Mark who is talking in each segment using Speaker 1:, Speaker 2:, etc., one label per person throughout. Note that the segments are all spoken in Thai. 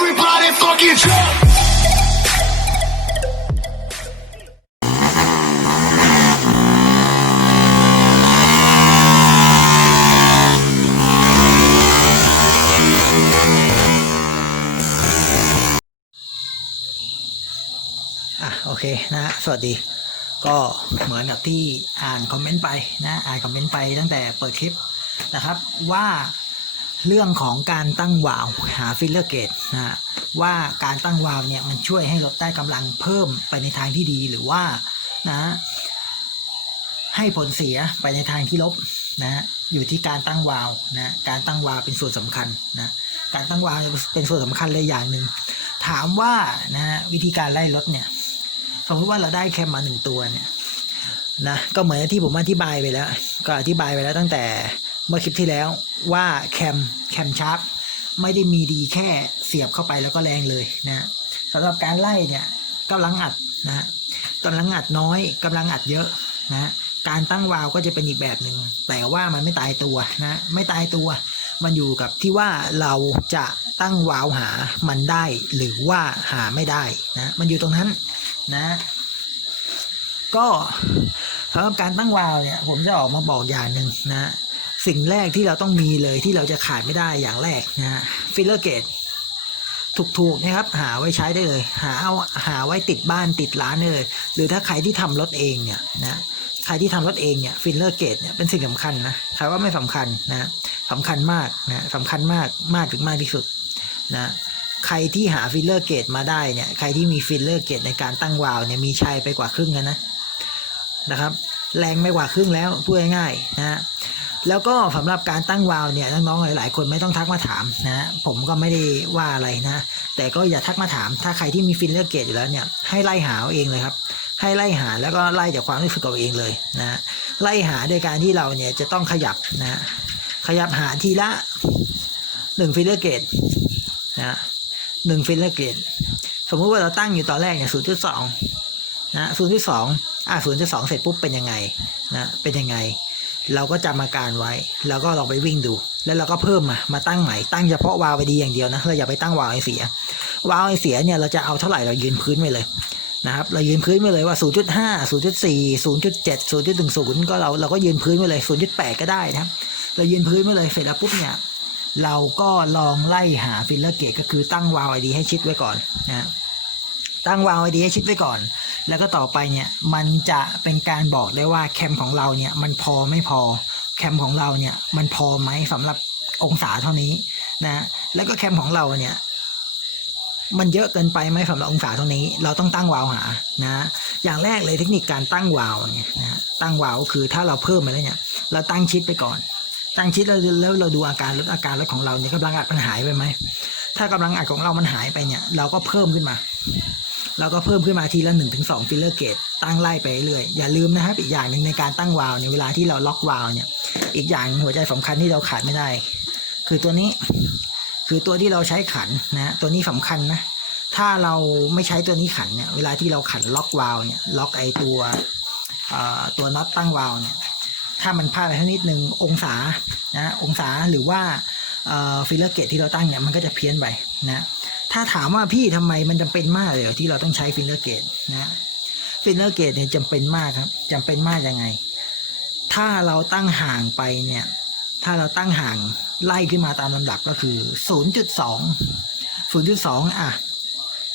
Speaker 1: Everybody fucking jump!
Speaker 2: อะโอเคนะสวัสดีก็เหมือนกับที่อ่านคอมเมนต์ไปนะอ่านคอมเมนต์ไปตั้งแต่เปิดคลิปนะครับว่า เรื่องของการตั้งวาล์วหาฟิลเลอร์เกตนะฮะว่าการตั้งวาล์วเนี่ยมันช่วยให้รถได้กำลังเพิ่มไปในทางที่ดีหรือว่านะให้ผลเสียไปในทางที่ลบนะอยู่ที่การตั้งวาล์วนะการตั้งวาล์วเป็นส่วนสำคัญนะการตั้งวาล์วเป็นส่วนสำคัญเลยอย่างหนึ่งถามว่านะฮะวิธีการไล่รถเนี่ยสมมติว่าเราได้แคมมาหนึ่งตัวเนี่ยนะก็เหมือนที่ผมอธิบายไปแล้ว ก็อธิบายไปแล้วตั้งแต่ เมื่อคลิปที่แล้วว่าแคมแคมชาร์ปไม่ได้มีดีแค่เสียบเข้าไปแล้วก็แรงเลยนะสำหรับการไล่เนี่ยกำลังอัดนะกำลังอัดน้อยกำลังอัดเยอะนะการตั้งวาลก็จะเป็นอีกแบบหนึ่งแต่ว่ามันไม่ตายตัวนะไม่ตายตัว มันอยู่กับที่ว่าเราจะตั้งวาลหามันได้หรือว่าหาไม่ได้นะมันอยู่ตรงนั้นนะก็สำหรับการตั้งวาลเนี่ยผมจะออกมาบอกอย่างหนึ่งนะ สิ่งแรกที่เราต้องมีเลยที่เราจะขาดไม่ได้อย่างแรกนะฟิลเลอร์เกตถูกๆนะครับ หาไว้ใช้ได้เลย หาเอาหาไว้ติดบ้านติดร้านได้เลย หรือถ้าใครที่ทำรถเองเนี่ยนะใครที่ทำรถเองเนี่ยฟิลเลอร์เกตเนี่ยเป็นสิ่งสำคัญนะใครว่าไม่สำคัญนะสำคัญมากนะสำคัญมากมากถึงมากที่สุดนะใครที่หาฟิลเลอร์เกตมาได้เนี่ยใครที่มีฟิลเลอร์เกตในการตั้งวาล์วเนี่ยมีชัยไปกว่าครึ่งแล้วนะนะครับ แรงไม่กว่าครึ่งแล้วพูดง่ายๆนะ แล้วก็สำหรับการตั้งวาล์วเนี่ยน้องๆหลาย ๆ คนไม่ต้องทักมาถามนะผมก็ไม่ได้ว่าอะไรนะ แต่ก็อย่าทักมาถาม ถ้าใครที่มีฟิลเลอร์เกตอยู่แล้วเนี่ยให้ไล่หาเอาเองเลยครับ ให้ไล่หาแล้วก็ไล่จากความรู้สึกเอาเองเลยนะไล่หาโดยการที่เราเนี่ยจะต้องขยับนะฮะขยับหาทีละหนึ่งฟิลเลอร์เกตนะหนึ่งฟิลเลอร์เกตสมมุติว่าเราตั้งอยู่ตอนแรกเนี่ยศูนย์จุดสองนะศูนย์จุดสองอะศูนย์จุดสองเสร็จปุ๊บเป็นยังไงนะเป็นยังไง เราก็จำอาการไว้ แล้วก็ลองไปวิ่งดู แล้วเราก็เพิ่มมามาตั้งใหม่ตั้งเฉพาะวาล์วไปดีอย่างเดียวนะเราอย่าไปตั้งวาล์วไอเสียวาล์วไอเสียเนี่ยเราจะเอาเท่าไหร่เรายืนพื้นไปเลยนะครับเรายืนพื้นไปเลยว่า 0.5 0.4 0.7 0.10 ก็เราเราก็ยืนพื้นไปเลย 0.8 ก็ได้นะครับเรายืนพื้นไปเลยเสร็จแล้วปุ๊บเนี่ยเราก็ลองไล่หาฟิลเลอร์เกตก็คือตั้งวาล์วไอดีให้ชิดไว้ก่อนนะตั้งวาล์วไอดีให้ชิดไว้ก่อน แล้วก็ต่อไปเนี่ยมันจะเป็นการบอกได้ว่าแคมของเราเนี่ยมันพอไม่พอแคมของเราเนี่ยมันพอไหมสำหรับองศาเท่านี้นะแล้วก็แคมของเราเนี่ยมันเยอะเกินไปไหมสำหรับองศาเท่านี้ เราต้องตั้งวาล์วหานะอย่างแรกเลยเทคนิคการตั้งวาล์วเนี่ยนะตั้งวาล์วคือถ้าเราเพิ่มมาแล้วเนี่ยเราตั้งชิดไปก่อน ตั้งชิดแล้วแล้วเราดูอาการลดอาการรถของเราเนี่ยกำลังอัดมันหายไปไหมถ้ากำลังอัดของเรามันหายไปเนี่ย เราก็เพิ่มขึ้นมา เราก็เพิ่มขึ้นมาทีละหนึ่งถึงสองฟิลเลอร์เกตตั้งไล่ไปเรื่อยอย่าลืมนะครับอีกอย่างหนึ่งในการตั้งวาล์วเนี่ยเวลาที่เราล็อกวาล์วเนี่ย อีกอย่างหัวใจสำคัญที่เราขาดไม่ได้ คือตัวนี้คือตัวที่เราใช้ขันนะตัวนี้สำคัญนะถ้าเราไม่ใช้ตัวนี้ขันเนี่ยเวลาที่เราขันล็อกวาล์วเนี่ยล็อกไอตัวตัวน็อตตั้งวาล์วเนี่ยถ้ามันพลาดไปเท่านิดนึงองศานะองศาหรือว่าฟิลเลอร์เกตที่เราตั้งเนี่ยมันก็จะเพี้ยนไปนะ ถ้าถามว่าพี่ทำไมมันจำเป็นมากเลยที่เราต้องใช้ฟิลเลอร์เกตนะฟิลเลอร์เกตเนี่ยจำเป็นมากครับจำเป็นมากยังไง ถ้าเราตั้งห่างไปเนี่ย ถ้าเราตั้งห่างไล่ขึ้นมาตามลำดับก็คือ 0.2 0.2 อะ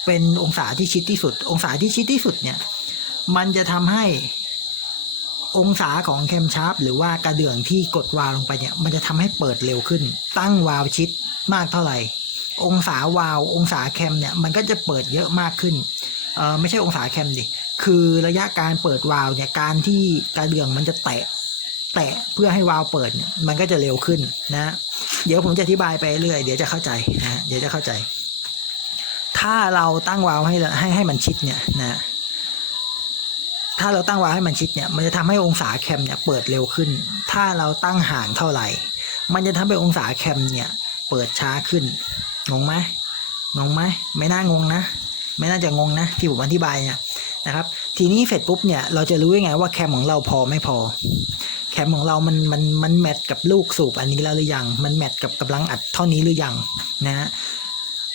Speaker 2: เป็นองศาที่ชิดที่สุด องศาที่ชิดที่สุดเนี่ย มันจะทำให้องศาของแคมชาร์ปหรือว่ากระเดื่องที่กดวาลลงไปเนี่ย มันจะทำให้เปิดเร็วขึ้น ตั้งวาลชิดมากเท่าไหร่ องศาวาล์วองศาแคมเนี่ยมันก็จะเปิดเยอะมากขึ้นเออไม่ใช่องศาแคมดิคือระยะการเปิดวาล์วเนี่ยการที่กระเดื่องมันจะแตะแตะเพื่อให้วาล์วเปิดเนี่ยมันก็จะเร็วขึ้นนะเดี๋ยวผมจะอธิบายไปเรื่อยเดี๋ยวจะเข้าใจนะเดี๋ยวจะเข้าใจ ถ้าเราตั้งวาล์วให้ให้ให้มันชิดเนี่ยนะถ้าเราตั้งวาล์วให้มันชิดเนี่ยมันจะทำให้องศาแคมเนี่ยเปิดเร็วขึ้น ถ้าเราตั้งห่างเท่าไหร่ มันจะทำให้องศาแคมเนี่ยเปิดช้าขึ้น งงไหมงงไหมไม่น่างงนะ ไม่น่าจะงงนะ ที่ผมอธิบายเนี่ยนะครับ ทีนี้เสร็จปุ๊บเนี่ยเราจะรู้ยังไงว่าแคมของเราพอไม่พอ แคมของเรามันมันมันแมทกับลูกสูบอันนี้แล้วหรือยัง มันแมทกับกำลังอัดเท่านี้หรือยังนะฮะ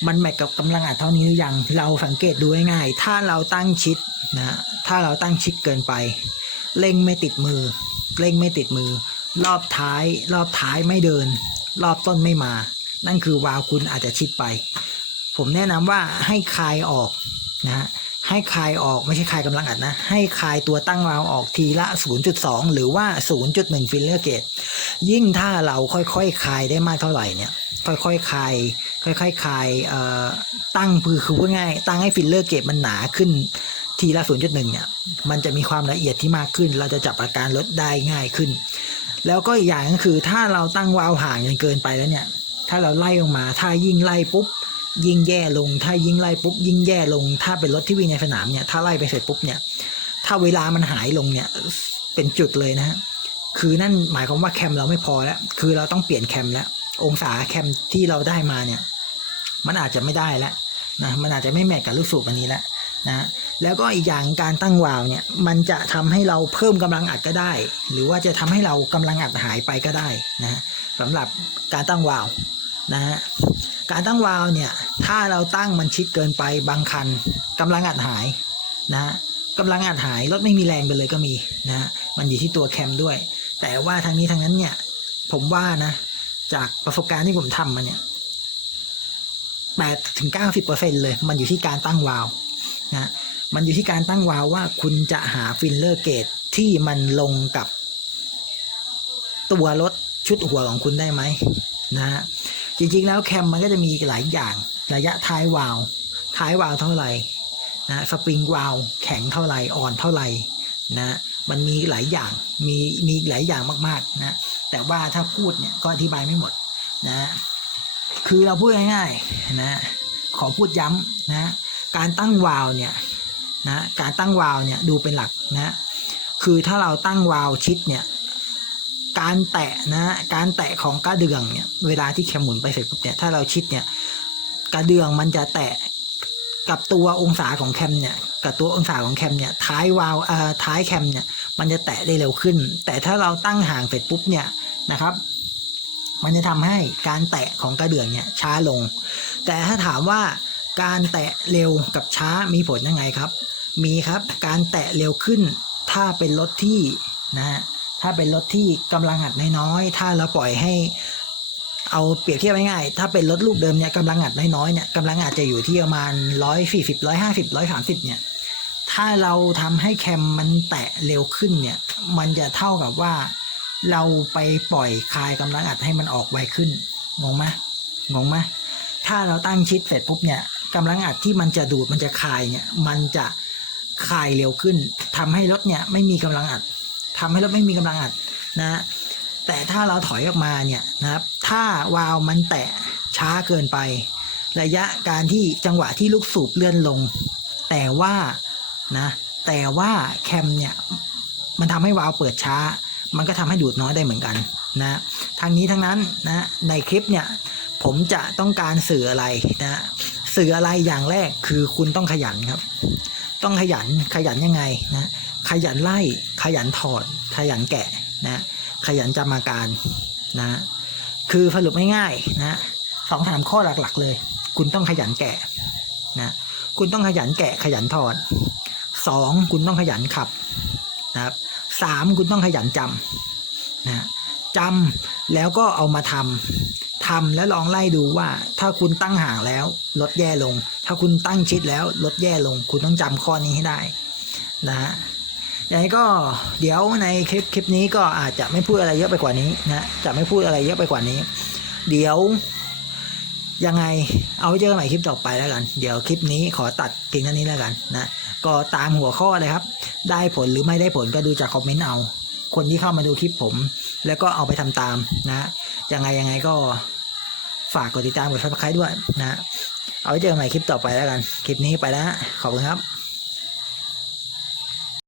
Speaker 2: มันแมทกับกำลังอัดเท่านี้หรือยัง เราสังเกตดูง่ายๆถ้าเราตั้งชิดนะถ้าเราตั้งชิดเกินไปเร่งไม่ติดมือเร่งไม่ติดมือ รอบท้าย รอบท้ายไม่เดิน รอบต้นไม่มา นั่นคือวาล์วคุณอาจจะชิดไป ผมแนะนำว่าให้คลายออกนะฮะให้คลายออกไม่ใช่คลายกำลังอัดนะ ให้คลายตัวตั้งวาล์วออกทีละ 0.2 หรือว่า 0.1 ฟิลเลอร์เกตยิ่งถ้าเราค่อยๆคลายได้มากเท่าไหร่เนี่ยค่อยๆคลายค่อยๆคลายเอ่อตั้งคือคือพูดง่ายตั้งให้ฟิลเลอร์เกตมันหนาขึ้นทีละ 0.1 เนี่ย มันจะมีความละเอียดที่มากขึ้น เราจะจับอาการลดได้ง่ายขึ้น แล้วก็อีกอย่างก็คือถ้าเราตั้งวาล์วห่างจนเกินไปแล้วเนี่ย ถ้าเราไล่ลงมา ถ้ายิ่งไล่ปุ๊บ ยิ่งแย่ลง ถ้ายิ่งไล่ปุ๊บ ยิ่งแย่ลง ถ้าเป็นรถที่วิ่งในสนามเนี่ย ถ้าไล่ไปเสร็จปุ๊บเนี่ย ถ้าเวลามันหายลงเนี่ย เป็นจุดเลยนะฮะ คือนั่นหมายความว่าแคมเราไม่พอแล้ว คือเราต้องเปลี่ยนแคมแล้ว องศาแคมที่เราได้มาเนี่ย มันอาจจะไม่ได้แล้วนะ มันอาจจะไม่แมทกับลูกสูบอันนี้แล้วนะแล้วก็อีกอย่างการตั้งวาล์วเนี่ย มันจะทำให้เราเพิ่มกำลังอัดก็ได้ หรือว่าจะทำให้เรากำลังอัดหายไปก็ได้นะ สำหรับการตั้งวาล์วนะฮะการตั้งวาล์วเนี่ยถ้าเราตั้งมันชิดเกินไปบางคันกำลังอัดหายนะฮะกำลังอัดหายรถไม่มีแรงไปเลยก็มีนะฮะมันอยู่ที่ตัวแคมด้วย แต่ว่าทางนี้ทางนั้นเนี่ยผมว่านะจากประสบการณ์ที่ผมทำมาเนี่ยแปดถึงเก้าสิบเปอร์เซ็นเลย มันอยู่ที่การตั้งวาล์วนะมันอยู่ที่การตั้งวาล์วว่าคุณจะหาฟิลเลอร์เกตที่มันลงกับตัวรถ ชุดหัวของคุณได้ไหมนะฮะจริง ๆ แล้วแคมมันก็จะมีหลายอย่างระยะท้ายวาวท้ายวาวเท่าไหร่นะสปริงวาวแข็งเท่าไหร่อ่อนเท่าไหร่นะมันมีหลายอย่างมีมีหลายอย่างมากๆนะแต่ว่าถ้าพูดเนี่ยก็อธิบายไม่หมดนะคือเราพูดง่ายๆนะขอพูดย้ำนะการตั้งวาวเนี่ยนะการตั้งวาวเนี่ยดูเป็นหลักนะคือถ้าเราตั้งวาวชิดเนี่ย การแตะนะการแตะของกระเดื่องเนี่ยเวลาที่แคมหมุนไปเสร็จปุ๊บเนี่ยถ้าเราชิดเนี่ยกระเดื่องมันจะแตะกับตัวองศาของแคมเนี่ยกับตัวองศาของแคมเนี่ยท้ายวาล์วเอ่อท้ายแคมเนี่ยมันจะแตะได้เร็วขึ้น แต่ถ้าเราตั้งห่างเสร็จปุ๊บเนี่ยนะครับ มันจะทำให้การแตะของกระเดื่องเนี่ยช้าลง แต่ถ้าถามว่าการแตะเร็วกับช้ามีผลยังไงครับ มีครับการแตะเร็วขึ้นถ้าเป็นรถที่นะฮะ ถ้าเป็นรถที่กำลังอัดน้อยๆถ้าเราปล่อยให้เอาเปรียบเทียบง่ายๆถ้าเป็นรถลูกเดิมเนี่ยกำลังอัดน้อยๆเนี่ยกำลังอัดจะอยู่ที่ประมาณร้อยสี่สิบร้อยห้าสิบร้อยสามสิบเนี่ยถ้าเราทำให้แคมมันแตะเร็วขึ้นเนี่ยมันจะเท่ากับว่าเราไปปล่อยคลายกำลังอัดให้มันออกไวขึ้นงงไหมงงไหมถ้าเราตั้งชิดเสร็จปุ๊บเนี่ยกำลังอัดที่มันจะดูดมันจะคลายเนี่ยมันจะคลายเร็วขึ้นทำให้รถเนี่ยไม่มีกำลังอัด ทำให้รถไม่มีกำลังอัดนะแต่ถ้าเราถอยออกมาเนี่ยนะครับ ถ้าวาล์วมันแตะช้าเกินไป ระยะการที่จังหวะที่ลูกสูบเลื่อนลง แต่ว่านะแต่ว่าแคมเนี่ยมันทำให้วาล์วเปิดช้า มันก็ทำให้ดูดน้อยได้เหมือนกันนะทางนี้ทั้งนั้นนะในคลิปเนี่ยผมจะต้องการสื่ออะไรนะสื่ออะไรอย่างแรกคือคุณต้องขยันครับ ต้องขยันขยันยังไงนะ ขยันไล่ ขยันถอด ขยันแกะนะขยันจำอาการนะคือสรุปง่ายๆนะสองสามข้อหลักๆเลย คุณต้องขยันแกะนะคุณต้องขยันแกะขยันถอดสองคุณต้องขยันขับนะครับสามคุณต้องขยันจำนะจำแล้วก็เอามาทำทำแล้วลองไล่ดูว่า ถ้าคุณตั้งห่างแล้วลดแย่ลง ถ้าคุณตั้งชิดแล้วลดแย่ลง คุณต้องจำข้อนี้ให้ได้นะฮะ ยังไงก็เดี๋ยวในคลิปคลิปนี้ก็อาจจะไม่พูดอะไรเยอะไปกว่านี้นะจะไม่พูดอะไรเยอะไปกว่านี้ เดี๋ยวยังไงเอาไว้เจอกันใหม่คลิปต่อไปแล้วกัน เดี๋ยวคลิปนี้ขอตัดเพียงเท่านี้แล้วกันนะก็ตามหัวข้อเลยครับ ได้ผลหรือไม่ได้ผลก็ดูจากคอมเมนต์เอา คนที่เข้ามาดูคลิปผม แล้วก็เอาไปทำตามนะยังไงยังไงก็ฝากกดติดตามกดซับสไครต์ด้วยนะเอาไว้เจอกันใหม่คลิปต่อไปแล้วกัน คลิปนี้ไปแล้วขอบคุณครับ